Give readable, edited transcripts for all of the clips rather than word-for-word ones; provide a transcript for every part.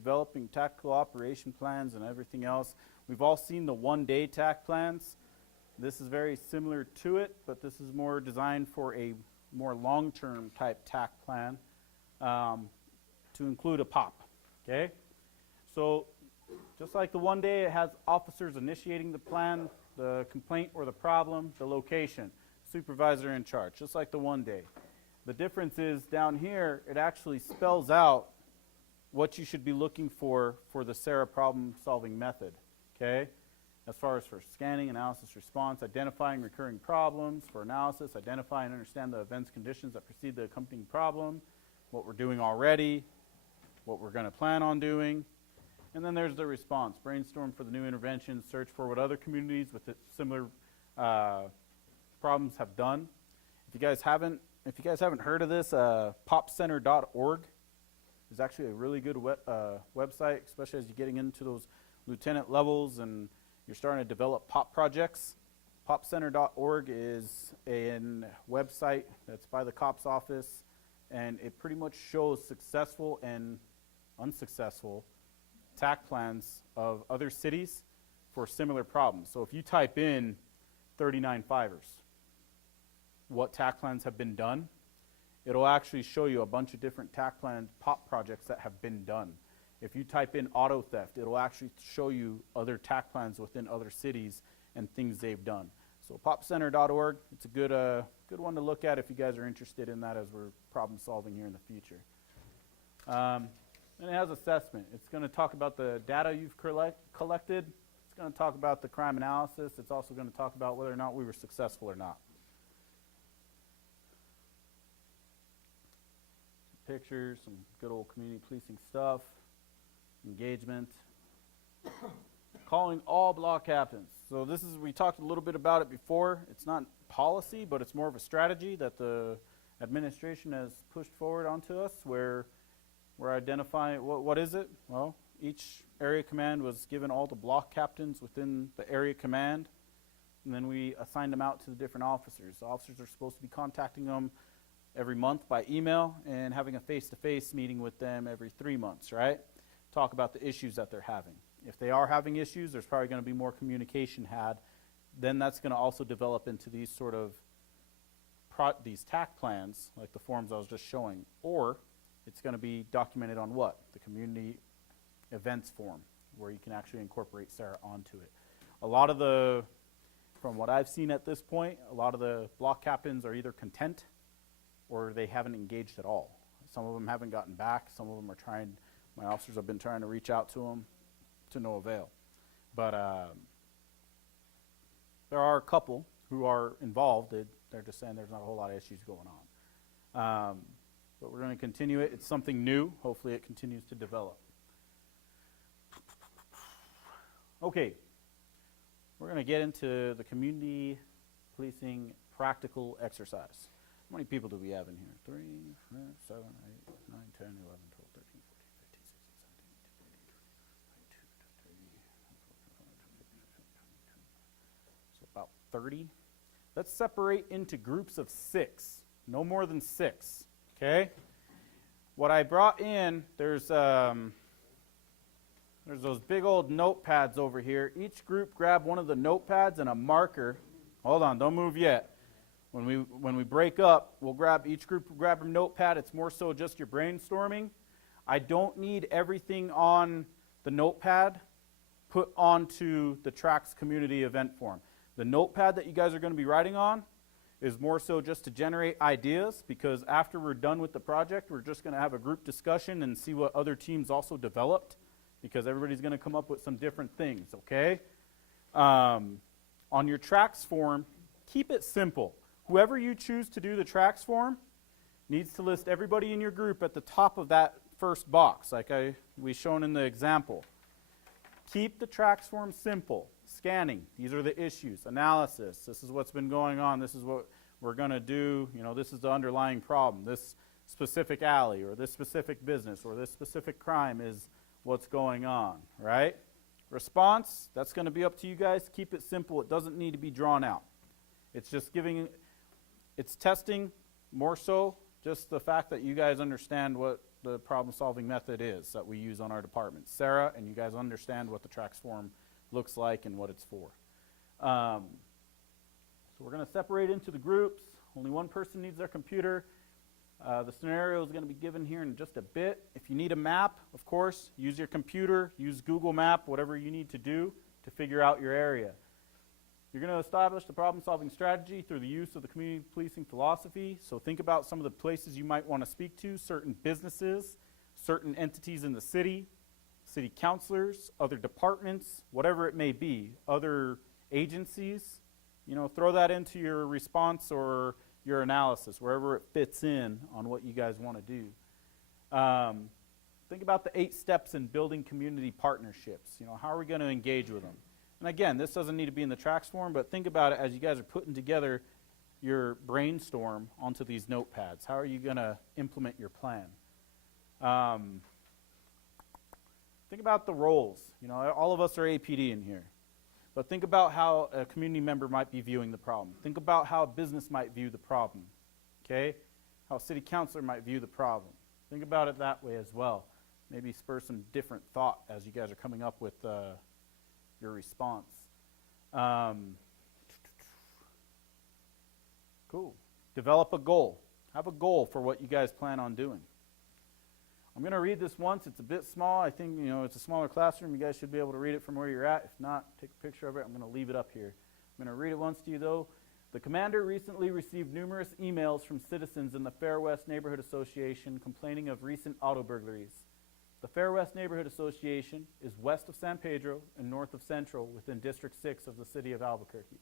developing tactical operation plans and everything else, we've all seen the one-day TAC plans. This is very similar to it, but this is more designed for a more long-term type TAC plan to include a POP, okay? So just like the one day, it has officers initiating the plan, the complaint or the problem, the location, supervisor in charge, just like the one day. The difference is down here, it actually spells out what you should be looking for the SARA problem-solving method, okay? As far as for scanning, analysis, response, identifying recurring problems, for analysis, identify and understand the events, conditions that precede the accompanying problem, what we're doing already, what we're going to plan on doing. And then there's the response, brainstorm for the new interventions, search for what other communities with similar problems have done. If you guys haven't heard of this, popcenter.org is actually a really good website, especially as you're getting into those lieutenant levels and you're starting to develop POP projects. Popcenter.org is a website that's by the COPS office, and it pretty much shows successful and unsuccessful TAC plans of other cities for similar problems. So if you type in 39 fivers, what TAC plans have been done, it'll actually show you a bunch of different TAC plan POP projects that have been done. If you type in auto theft, it'll actually show you other TAC plans within other cities and things they've done. So popcenter.org, it's a good one to look at if you guys are interested in that as we're problem solving here in the future. And it has assessment. It's going to talk about the data you've collected. It's going to talk about the crime analysis. It's also going to talk about whether or not we were successful or not. Some pictures, some good old community policing stuff, engagement. Calling all block captains. So this is, we talked a little bit about it before. It's not policy, but it's more of a strategy that the administration has pushed forward onto us where we're identifying, what is it? Well, each area command was given all the block captains within the area command, and then we assigned them out to the different officers. The officers are supposed to be contacting them every month by email and having a face-to-face meeting with them every 3 months, right? Talk about the issues that they're having. If they are having issues, there's probably going to be more communication had. Then that's going to also develop into these sort of these TAC plans, like the forms I was just showing, or it's going to be documented on what? The community events form, where you can actually incorporate SARA onto it. A lot of the, from what I've seen at this point, a lot of the block captains are either content or they haven't engaged at all. Some of them haven't gotten back. Some of them are trying, my officers have been trying to reach out to them to no avail. But there are a couple who are involved. They're just saying there's not a whole lot of issues going on. But we're going to continue it. It's something new. Hopefully it continues to develop. Okay. We're going to get into the community policing practical exercise. How many people do we have in here? 3, 4, 7, 8, 9, 10, 11, 12, 13, 14, 15, 16, 17, 18, 19, 20. So about 30. Let's separate into groups of 6. No more than 6. Okay? What I brought in, there's those big old notepads over here. Each group grab one of the notepads and a marker. Hold on, don't move yet. When we break up, each group will grab a notepad. It's more so just your brainstorming. I don't need everything on the notepad put onto the TRAX community event form. The notepad that you guys are going to be writing on is more so just to generate ideas, because after we're done with the project, we're just going to have a group discussion and see what other teams also developed, because everybody's going to come up with some different things, okay? On your TRAX form, keep it simple. Whoever you choose to do the TRAX form needs to list everybody in your group at the top of that first box, like we shown in the example. Keep the TRAX form simple. Scanning, these are the issues. Analysis, this is what's been going on. This is what we're going to do. You know, this is the underlying problem. This specific alley or this specific business or this specific crime is what's going on, right? Response, that's going to be up to you guys. Keep it simple. It doesn't need to be drawn out. It's just it's testing more so just the fact that you guys understand what the problem-solving method is that we use on our department. Sarah, and you guys understand what the TraxForm looks like and what it's for. So we're going to separate into the groups. Only one person needs their computer. The scenario is going to be given here in just a bit. If you need a map, of course, use your computer, use Google Map, whatever you need to do to figure out your area. You're going to establish the problem-solving strategy through the use of the community policing philosophy. So think about some of the places you might want to speak to, certain businesses, certain entities in the city councilors, other departments, whatever it may be, other agencies. You know, throw that into your response or your analysis, wherever it fits in on what you guys want to do. Think about the 8 steps in building community partnerships. You know, how are we going to engage with them? And again, this doesn't need to be in the TraxForm, but think about it as you guys are putting together your brainstorm onto these notepads. How are you going to implement your plan? Think about the roles. You know, all of us are APD in here. But think about how a community member might be viewing the problem. Think about how a business might view the problem. Okay? How a city councilor might view the problem. Think about it that way as well. Maybe spur some different thought as you guys are coming up with your response. Cool. Develop a goal. Have a goal for what you guys plan on doing. I'm going to read this once. It's a bit small. I think, you know, it's a smaller classroom. You guys should be able to read it from where you're at. If not, take a picture of it. I'm going to leave it up here. I'm going to read it once to you, though. The commander recently received numerous emails from citizens in the Fair West Neighborhood Association complaining of recent auto burglaries. The Fair West Neighborhood Association is west of San Pedro and north of Central within District 6 of the city of Albuquerque.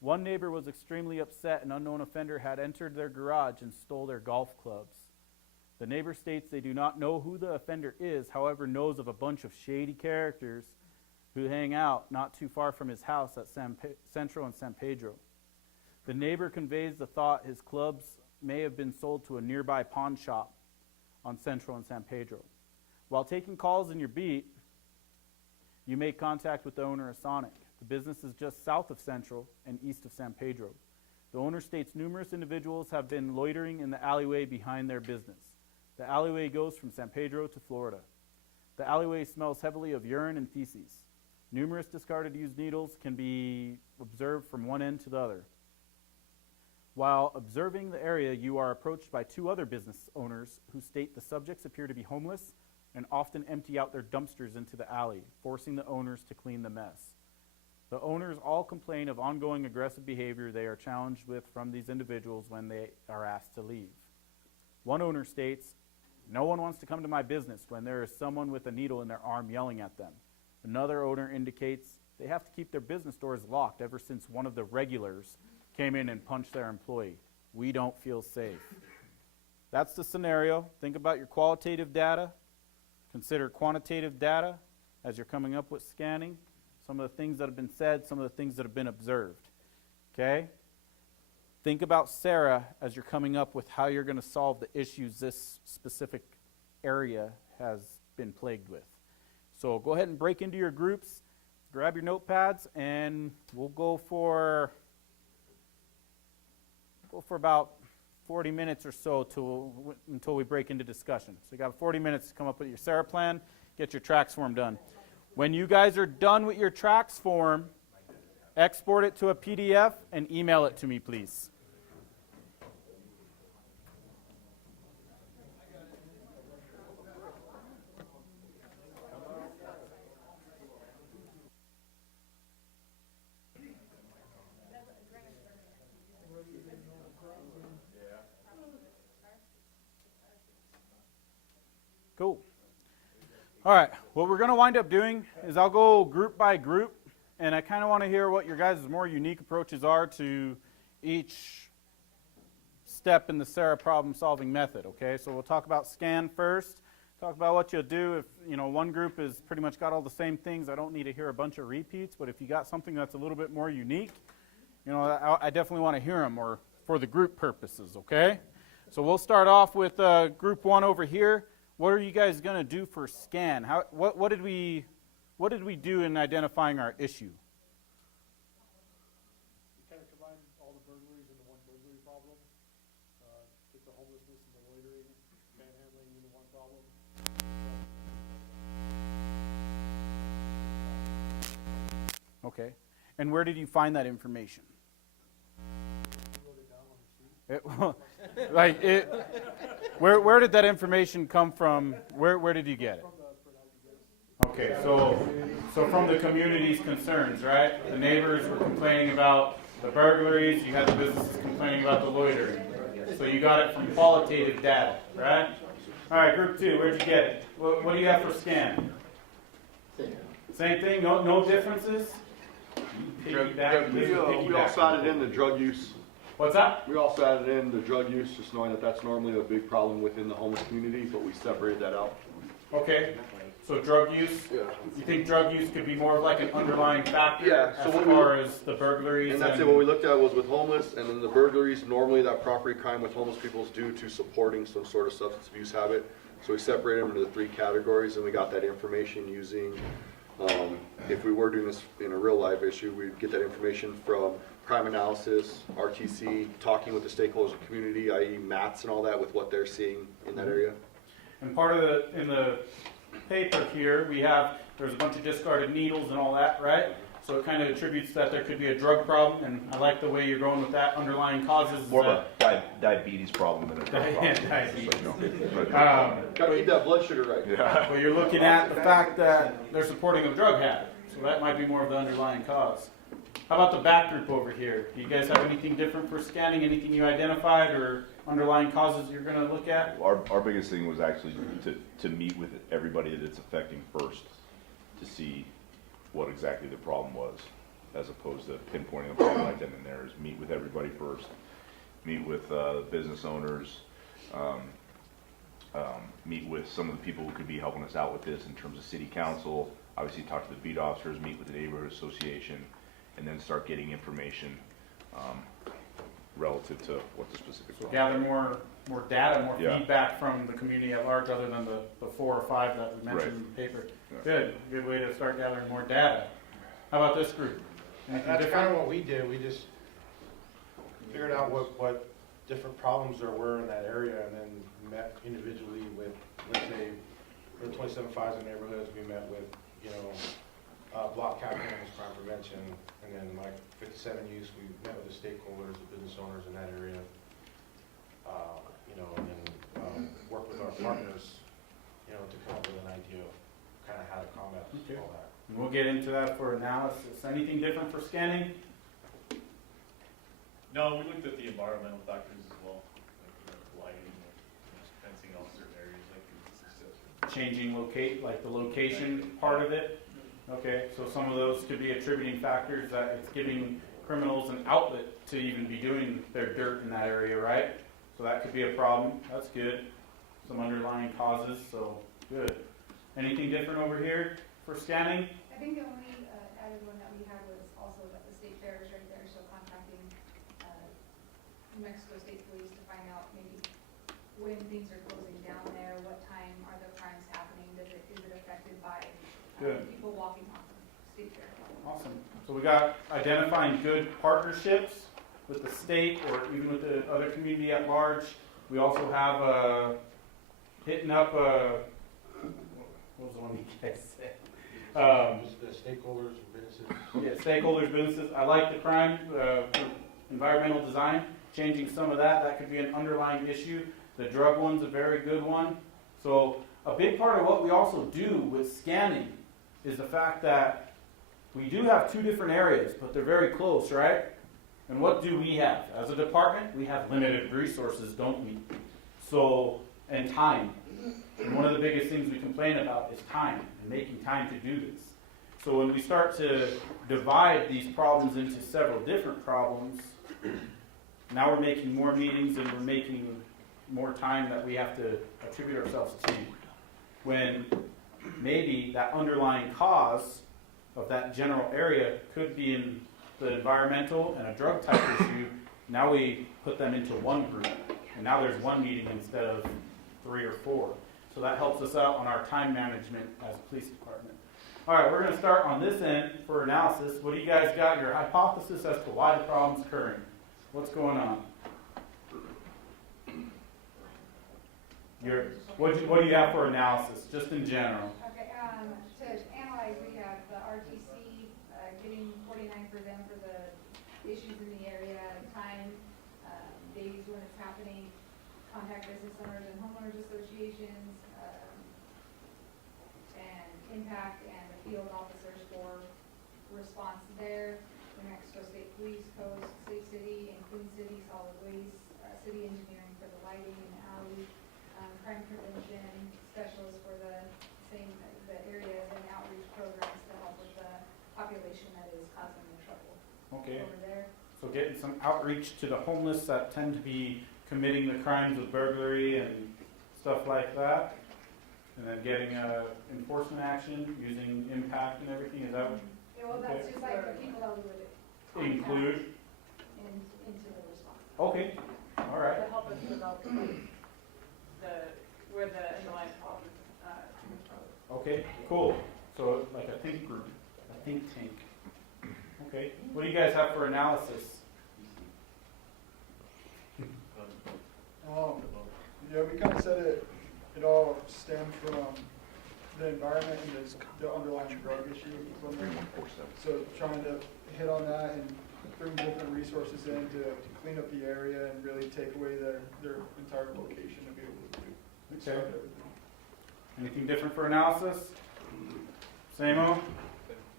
One neighbor was extremely upset an unknown offender had entered their garage and stole their golf clubs. The neighbor states they do not know who the offender is, however knows of a bunch of shady characters who hang out not too far from his house at Central and San Pedro. The neighbor conveys the thought his clubs may have been sold to a nearby pawn shop on Central and San Pedro. While taking calls in your beat, you make contact with the owner of Sonic. The business is just south of Central and east of San Pedro. The owner states numerous individuals have been loitering in the alleyway behind their business. The alleyway goes from San Pedro to Florida. The alleyway smells heavily of urine and feces. Numerous discarded used needles can be observed from one end to the other. While observing the area, you are approached by 2 other business owners who state the subjects appear to be homeless and often empty out their dumpsters into the alley, forcing the owners to clean the mess. The owners all complain of ongoing aggressive behavior they are challenged with from these individuals when they are asked to leave. One owner states, "No one wants to come to my business when there is someone with a needle in their arm yelling at them." Another owner indicates they have to keep their business doors locked ever since one of the regulars came in and punched their employee. We don't feel safe. That's the scenario. Think about your qualitative data. Consider quantitative data as you're coming up with scanning. Some of the things that have been said, some of the things that have been observed. Okay? Think about Sarah as you're coming up with how you're going to solve the issues this specific area has been plagued with. So go ahead and break into your groups, grab your notepads, and we'll go for about 40 minutes or so until we break into discussion. So you got 40 minutes to come up with your Sarah plan, get your TraxForm done. When you guys are done with your TraxForm, export it to a PDF and email it to me, please. Cool. All right, what we're going to wind up doing is I'll go group by group, and I kind of want to hear what your guys' more unique approaches are to each step in the Sarah problem-solving method, okay? So we'll talk about scan first, talk about what you'll do if, you know, one group has pretty much got all the same things. I don't need to hear a bunch of repeats, but if you got something that's a little bit more unique, you know, I definitely want to hear them, or for the group purposes, okay? So we'll start off with group 1 over here. What are you guys going to do for scan? What did we do in identifying our issue? We kind of combined all the burglaries into one burglary problem. Took the homelessness and the loitering, panhandling into one Okay. And where did you find that information? Like it, where did that information come from? Where did you get it? Okay, so from the community's concerns, right? The neighbors were complaining about the burglaries. You had the businesses complaining about the loitering. So you got it from qualitative data, right? All right, group 2. Where'd you get it? What do you have for scan? Same thing. No differences. Piggyback, We also added in the drug use. What's that? We also added in the drug use, just knowing that that's normally a big problem within the homeless community, but we separated that out. Okay. So drug use. Yeah. You think drug use could be more of like an underlying factor Yeah, so as what far as the burglaries? And that's it, what we looked at was with homeless, and then the burglaries, normally that property crime with homeless people is due to supporting some sort of substance abuse habit. So we separated them into the 3 categories, and we got that information using, if we were doing this in a real live issue, we'd get that information from crime analysis, RTC, talking with the stakeholders of the community, i.e. MATS and all that, with what they're seeing in that area. And part of in the paper here, there's a bunch of discarded needles and all that, right? So it kind of attributes that there could be a drug problem, and I like the way you're going with that. Underlying causes. More of a diabetes problem than a drug problem. Diabetes. Gotta keep that blood sugar right. Yeah. Well, you're looking at the fact that they're supporting a drug habit, so that might be more of the underlying cause. How about the back group over here? Do you guys have anything different for scanning? Anything you identified or underlying causes you're going to look at? Our biggest thing was actually to meet with everybody that it's affecting first, to see what exactly the problem was, as opposed to pinpointing a problem right then and there. Is meet with everybody first, meet with business owners, meet with some of the people who could be helping us out with this in terms of city council. Obviously, talk to the beat officers, meet with the neighborhood association, and then start getting information relative to what the specific So problem. gather more data, more Yeah. feedback from the community at large, other than the 4 or 5 that we mentioned Right. in the paper. Yeah. Good way to start gathering more data. How about this group? Anything That's kind different? of what we did, we just figured out what different problems there were in that area, and then met individually with, let's say, for the 27 in neighborhoods, we met with, block captains, crime prevention, and then like 57 use, we met with the stakeholders, the business owners in that area, and then work with our partners, to come up with an idea of kind of how to combat Okay. all that. And we'll get into that for analysis. Anything different for scanning? No, we looked at the environmental factors as well, like lighting, fencing off certain areas, like Changing like the location part of it? Okay, so some of those could be attributing factors that it's giving criminals an outlet to even be doing their dirt in that area, right? So that could be a problem. That's good. Some underlying causes, so good. Anything different over here for scanning? I think the only added one that we had was also that the state fair is right there, so contacting New Mexico State Police to find out maybe when things are closing down there, what time are the crimes happening, is it affected by Good. people walking off of state fair? Awesome. So we got identifying good partnerships with the state or even with the other community at large. We also have hitting up, what was the one you guys said? Just the stakeholders and businesses. Yeah, stakeholders, businesses. I like the crime, environmental design, changing some of that. That could be an underlying issue. The drug one's a very good one. So a big part of what we also do with scanning is the fact that we do have 2 different areas, but they're very close, right? And what do we have? As a department, we have limited resources, don't we? So, and time. And one of the biggest things we complain about is time, and making time to do this. So when we start to divide these problems into several different problems, now we're making more meetings and we're making more time that we have to attribute ourselves to. When maybe that underlying cause of that general area could be in the environmental and a drug type issue. Now we put them into one group, and now there's one meeting instead of 3 or 4. So that helps us out on our time management as a police department. All right, we're going to start on this end for analysis. What do you guys got? Your hypothesis as to why the problem's occurring. What's going on? What do you have for analysis, just in general? Okay, to analyze, we have the RTC getting issues in the area, time, days when it's happening, contact business owners and homeowners associations, and impact and the field officers for response there. New Mexico State Police, Coast, Safe City, and Clean City, Solid Waste, city engineering for the lighting and alley, crime prevention specialists for the areas and outreach programs to help with the population that is causing the trouble Okay, over there. so getting some outreach to the homeless that tend to be committing the crimes of burglary and stuff like that. And then getting enforcement action using impact and everything, is that what Yeah, well, that's just like the people that we would include? into the response. Okay, all right. To help us develop where the underlying problem is from. Okay, cool. So like a think group, a think tank. Okay, what do you guys have for analysis? Yeah, we kind of said it all stemmed from the environment and the underlying drug issue. So trying to hit on that and bring different resources in to clean up the area and really take away their entire location to be able to Okay. start everything. Anything different for analysis? Same-o?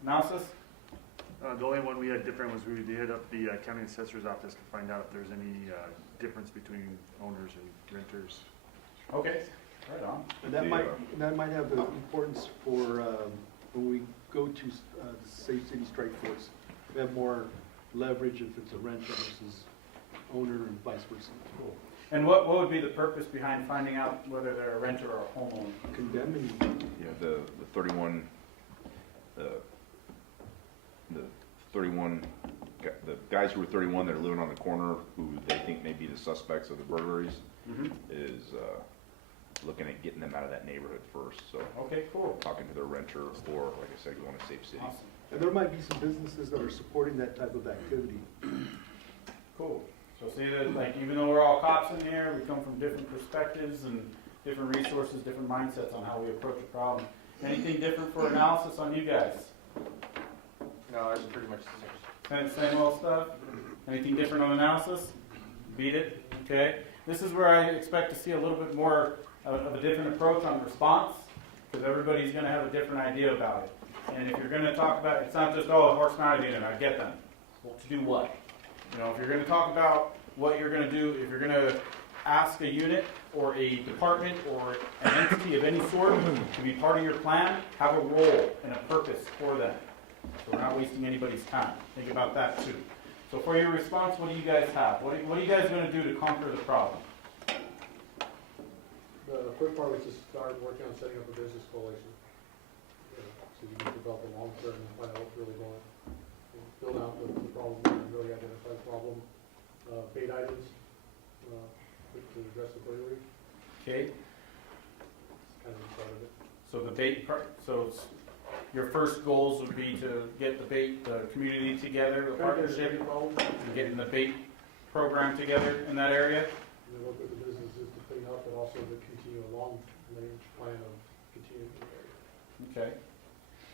Analysis? The only one we had different was we did hit up the county assessor's office to find out if there's any difference between owners and renters. Okay, right on. And that might have importance for when we go to the Safe City Strike Force. We have more leverage if it's a renter versus owner and vice versa. And what would be the purpose behind finding out whether they're a renter or a homeowner? Condemning. Yeah, the 31, the 31, the guys who were 31 that are living on the corner who they think may be the suspects of the burglaries is looking at getting them out of that neighborhood first. So Okay, cool. talking to their renter or, like I said, going to Safe City. Awesome. And there might be some businesses that are supporting that type of activity. Cool. So see that, like, even though we're all cops in here, we come from different perspectives and different resources, different mindsets on how we approach a problem. Anything different for analysis on you guys? No, it's pretty much the same. Same old stuff? Anything different on analysis? Beat it? Okay. This is where I expect to see a little bit more of a different approach on response, because everybody's going to have a different idea about it. And if you're going to talk about, it's not just, oh, a horse mounted unit, I get them. Well, to do what? You know, if you're going to talk about what you're going to do, if you're going to ask a unit or a department or an entity of any sort to be part of your plan, have a role and a purpose for them. So we're not wasting anybody's time. Think about that too. So for your response, what do you guys have? What are you guys going to do to conquer the problem? The first part was to start working on setting up a business coalition. So you can develop a long term and find out what's really going on. Build out the problem and really identify the problem. Bait items to address the burglary. Okay. Kind of the start of it. So the bait part. So your first goals would be to get the community together, the partnership, and getting the bait program together in that area. And then work with the businesses to clean up, but also to continue a long range plan of continuing the area. Okay.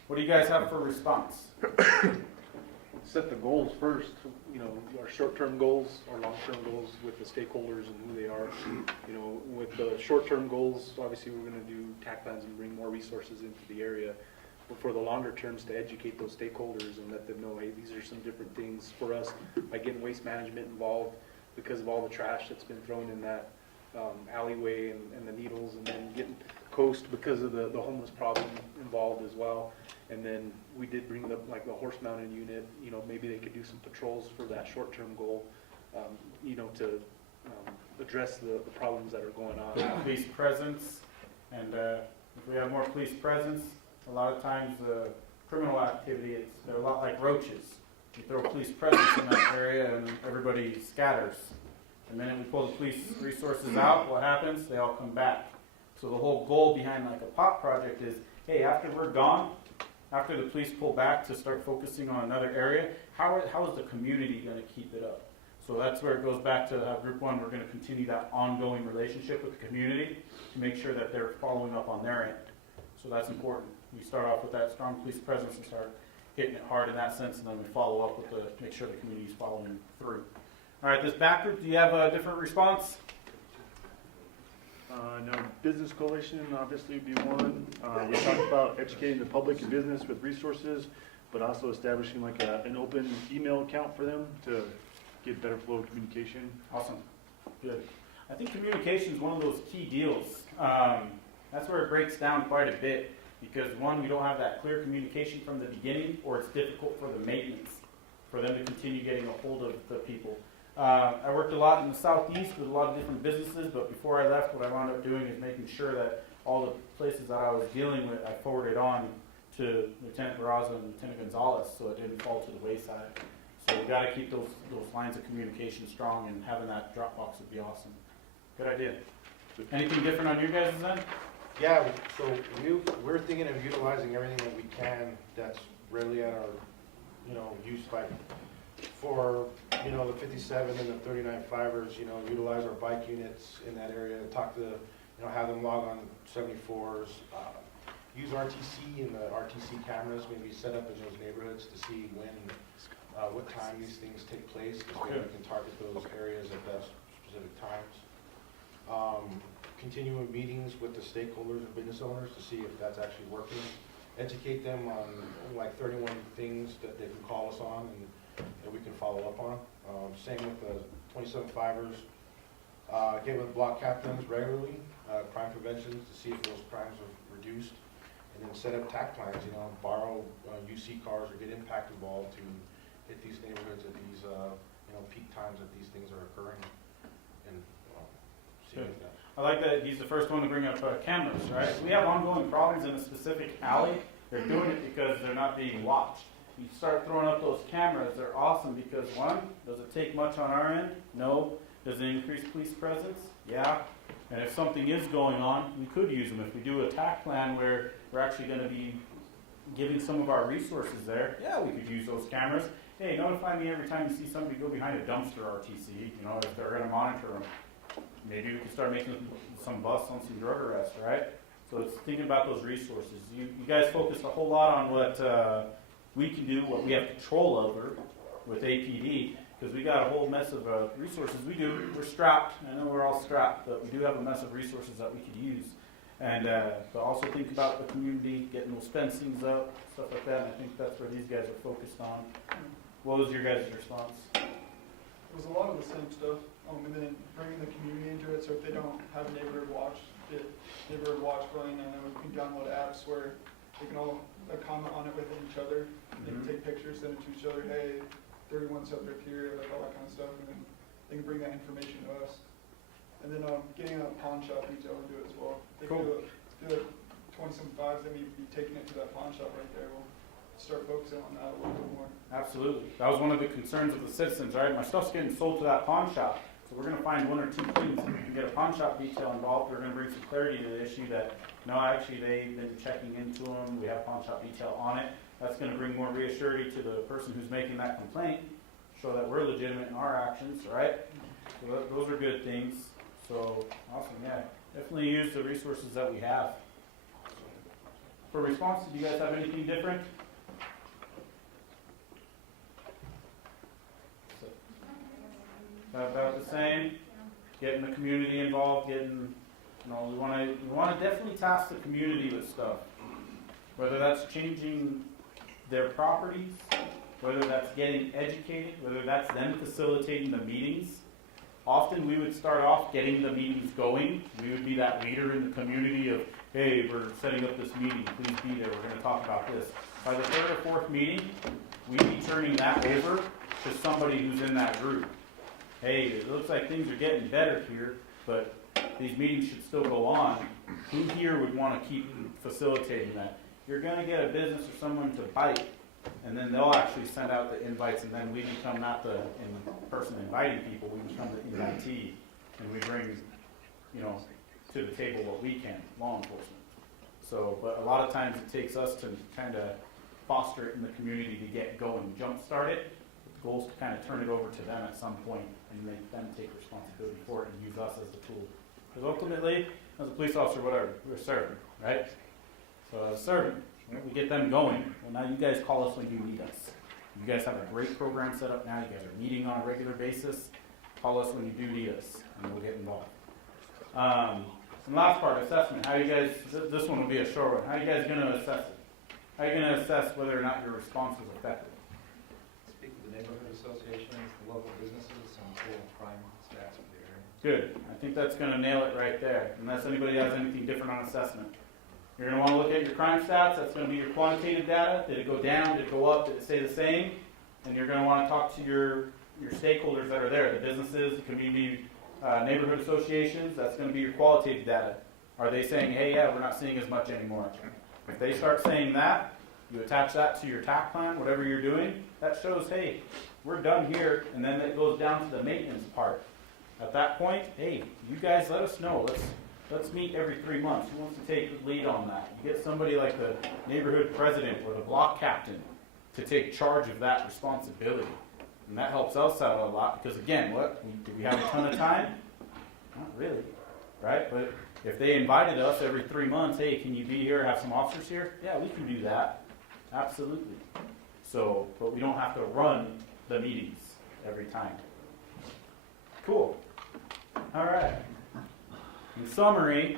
What do you guys have for response? Set the goals first, you know, our short-term goals, our long-term goals with the stakeholders and who they are. You know, with the short-term goals, obviously we're gonna do TAC plans and bring more resources into the area. But for the longer terms, to educate those stakeholders and let them know, hey, these are some different things for us, by getting waste management involved because of all the trash that's been thrown in that alleyway and the needles, and then getting Coast because of the homeless problem involved as well. And then we did bring the horse mounted unit, you know, maybe they could do some patrols for that short-term goal, you know, to address the problems that are going on. Police presence, and if we have more police presence, a lot of times the criminal activity, they're a lot like roaches. You throw police presence in that area and everybody scatters. The minute we pull the police resources out, what happens? They all come back. So the whole goal behind like a POP project is, hey, after we're gone, after the police pull back to start focusing on another area, how is the community going to keep it up? So that's where it goes back to Group 1. We're going to continue that ongoing relationship with the community to make sure that they're following up on their end. So that's important. We start off with that strong police presence and start hitting it hard in that sense, and then we follow up with make sure the community's following through. All right, this back group, do you have a different response? No, Business Coalition obviously would be one. We talked about educating the public and business with resources, but also establishing like an open email account for them to get better flow of communication. Awesome. Good. I think communication is one of those key deals. That's where it breaks down quite a bit because, one, we don't have that clear communication from the beginning, or it's difficult for the maintenance for them to continue getting a hold of the people. I worked a lot in the southeast with a lot of different businesses, but before I left, what I wound up doing is making sure that all the places that I was dealing with, I forwarded on to Lieutenant Barraza and Lieutenant Gonzalez so it didn't fall to the wayside. So we got to keep those lines of communication strong, and having that Dropbox would be awesome. Good idea. Anything different on your guys' end? Yeah, so we're thinking of utilizing everything that we can that's readily at our, use, like for, the 57 and the 39 fibers, utilize our bike units in that area, talk to, have them log on 74s, use RTC and the RTC cameras, maybe set up in those neighborhoods to see what time these things take place, so we can target those areas at those specific times. Continuing meetings with the stakeholders and business owners to see if that's actually working. Educate them on like 31 things that they can call us on and that we can follow up on. Same with the 27 fibers. Get with block captains regularly, crime preventions to see if those crimes are reduced. And then set up TAC plans, borrow UC cars or get impact involved to hit these neighborhoods at these peak times that these things are occurring. And see Good. if that. I like that he's the first one to bring up cameras, right? We have ongoing problems in a specific alley. They're doing it because they're not being watched. You start throwing up those cameras, they're awesome because, one, does it take much on our end? No. Does it increase police presence? Yeah. And if something is going on, we could use them. If we do a TAC plan where we're actually going to be giving some of our resources there, yeah, we could use those cameras. Hey, notify me every time you see somebody go behind a dumpster RTC, if they're going to monitor them. Maybe we can start making some busts on some drug arrests, right? So it's thinking about those resources. You guys focused a whole lot on what we can do, what we have control over with APD, because we got a whole mess of resources. We're strapped. I know we're all strapped, but we do have a mess of resources that we could use. And but also think about the community, getting those fencings up, stuff like that. And I think that's where these guys are focused on. What was your guys' response? It was a lot of the same stuff, and then bringing the community into it, so if they don't have a neighborhood watch, get neighborhood watch going, and then we can download apps where they can all comment on it with each other, they can take pictures, send it to each other, hey, 31 subject here, like all that kind of stuff, and then they can bring that information to us. And then getting a pawn shop detail into it as well. They can do it 27.5s, then you'd be taking it to that pawn shop right there. We'll start focusing on that a little bit more. Absolutely. That was one of the concerns of the citizens, right? My stuff's getting sold to that pawn shop. So we're going to find one or two things. If we can get a pawn shop detail involved, we're going to bring some clarity to the issue that, no, actually they've been checking into them. We have pawn shop detail on it. That's going to bring more reassurance to the person who's making that complaint, show that we're legitimate in our actions, right? So those are good things. So awesome, yeah. Definitely use the resources that we have. For response, do you guys have anything different? About the same. Getting the community involved. We want to definitely task the community with stuff. Whether that's changing their properties, whether that's getting educated, whether that's them facilitating the meetings. Often we would start off getting the meetings going. We would be that leader in the community of, hey, we're setting up this meeting, please be there, we're going to talk about this. By the third or fourth meeting, we'd be turning that over to somebody who's in that group. Hey, it looks like things are getting better here, but these meetings should still go on. Who here would want to keep facilitating that? You're going to get a business or someone to bite, and then they'll actually send out the invites, and then we become not the person inviting people, we become the invitee, and we bring, to the table what we can, law enforcement. So, but a lot of times it takes us to kind of foster it in the community to get going, jumpstart it. The goal is to kind of turn it over to them at some point and make them take responsibility for it and use us as the tool. Because ultimately, as a police officer, whatever, we're a servant, right? So as a servant, We get them going. Well, now you guys call us when you need us. You guys have a great program set up now. You guys are meeting on a regular basis. Call us when you do need us, and we'll get involved. And last part, assessment. How you guys, this one will be a short one. How are you guys going to assess it? How are you going to assess whether or not your response was effective? Speak with the neighborhood associations, the local businesses, and full crime stats of the area. Good. I think that's going to nail it right there, unless anybody has anything different on assessment. You're going to want to look at your crime stats. That's going to be your quantitative data. Did it go down? Did it go up? Did it stay the same? And you're going to want to talk to your stakeholders that are there, the businesses, the community, neighborhood associations. That's going to be your qualitative data. Are they saying, hey, yeah, we're not seeing as much anymore? If they start saying that, you attach that to your TAC plan, whatever you're doing. That shows, hey, we're done here. And then it goes down to the maintenance part. At that point, hey, you guys let us know. Let's meet every 3 months. Who wants to take the lead on that? You get somebody like the neighborhood president or the block captain to take charge of that responsibility. And that helps us out a lot because, again, do we have a ton of time? Not really, right? But if they invited us every 3 months, hey, can you be here, have some officers here? Yeah, we can do that. Absolutely. So, but we don't have to run the meetings every time. Cool. All right. In summary,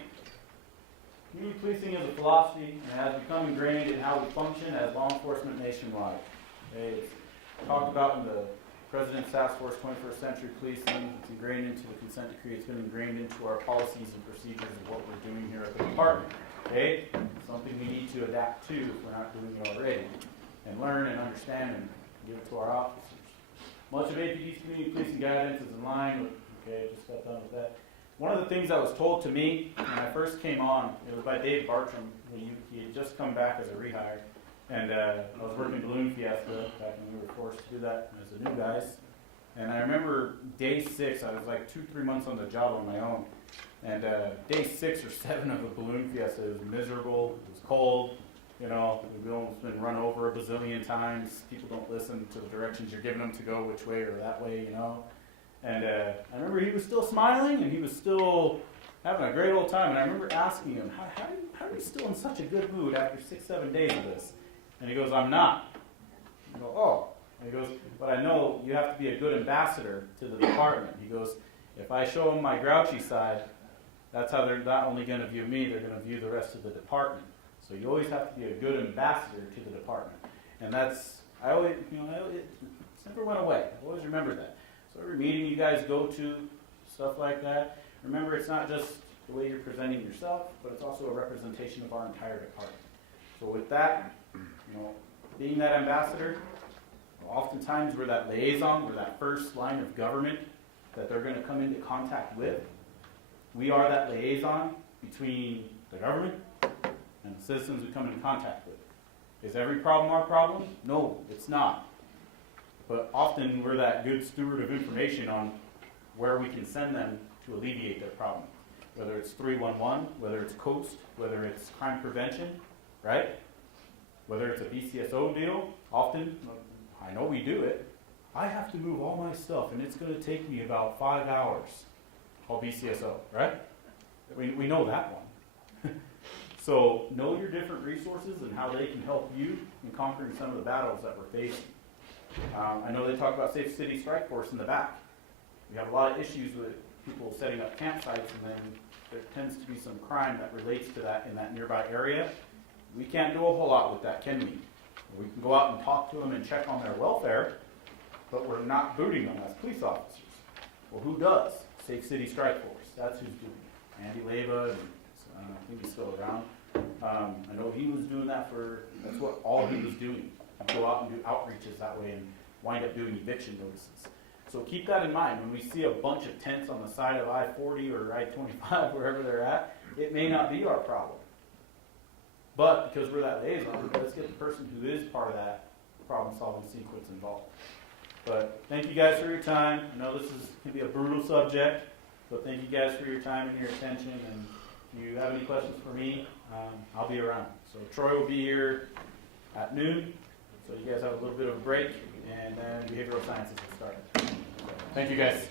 community policing is a philosophy and has become ingrained in how we function as law enforcement nationwide. It's talked about in the President's Task Force 21st Century Policing. It's ingrained into the consent decree. It's been ingrained into our policies and procedures of what we're doing here at the department. Okay? Something we need to adapt to if we're not doing it already. And learn and understand and give it to our officers. Much of APD's community policing guidance is in line with, okay, just got done with that. One of the things that was told to me when I first came on, it was by Dave Bartram. He had just come back as a rehire. And I was working Balloon Fiesta back when we were forced to do that as the new guys. And I remember day 6, I was like 2-3 months on the job on my own. And day 6 or 7 of the Balloon Fiesta, it was miserable, it was cold. You know, we've almost been run over a bazillion times. People don't listen to the directions you're giving them to go which way or that way, you know. And I remember he was still smiling and he was still having a great old time. And I remember asking him, how are you still in such a good mood after 6-7 days of this? And he goes, I'm not. I go, oh. And he goes, but I know you have to be a good ambassador to the department. He goes, if I show them my grouchy side, that's how they're not only going to view me, they're going to view the rest of the department. So you always have to be a good ambassador to the department. And that's, it's never went away. I always remember that. So every meeting you guys go to, stuff like that, remember it's not just the way you're presenting yourself, but it's also a representation of our entire department. So with that, being that ambassador, oftentimes we're that liaison, we're that first line of government that they're going to come into contact with. We are that liaison between the government and the citizens we come into contact with. Is every problem our problem? No, it's not. But often we're that good steward of information on where we can send them to alleviate their problem. Whether it's 311, whether it's COAST, whether it's crime prevention, right? Whether it's a BCSO deal, often, I know we do it, I have to move all my stuff and it's going to take me about 5 hours. Called BCSO, right? We know that one. So know your different resources and how they can help you in conquering some of the battles that we're facing. I know they talk about Safe City Strike Force in the back. We have a lot of issues with people setting up campsites, and then there tends to be some crime that relates to that in that nearby area. We can't do a whole lot with that, can we? We can go out and talk to them and check on their welfare, but we're not booting them as police officers. Well, who does? Safe City Strike Force. That's who's doing it. Andy Leyva, and I think he's still around. I know he was doing that that's what all he was doing. He'd go out and do outreaches that way and wind up doing eviction notices. So keep that in mind. When we see a bunch of tents on the side of I-40 or I-25, wherever they're at, it may not be our problem. But because we're that liaison, let's get the person who is part of that problem-solving sequence involved. But thank you guys for your time. I know this can be a brutal subject, but thank you guys for your time and your attention. And if you have any questions for me, I'll be around. So Troy will be here at noon. So you guys have a little bit of a break, and then behavioral sciences will start. Thank you guys.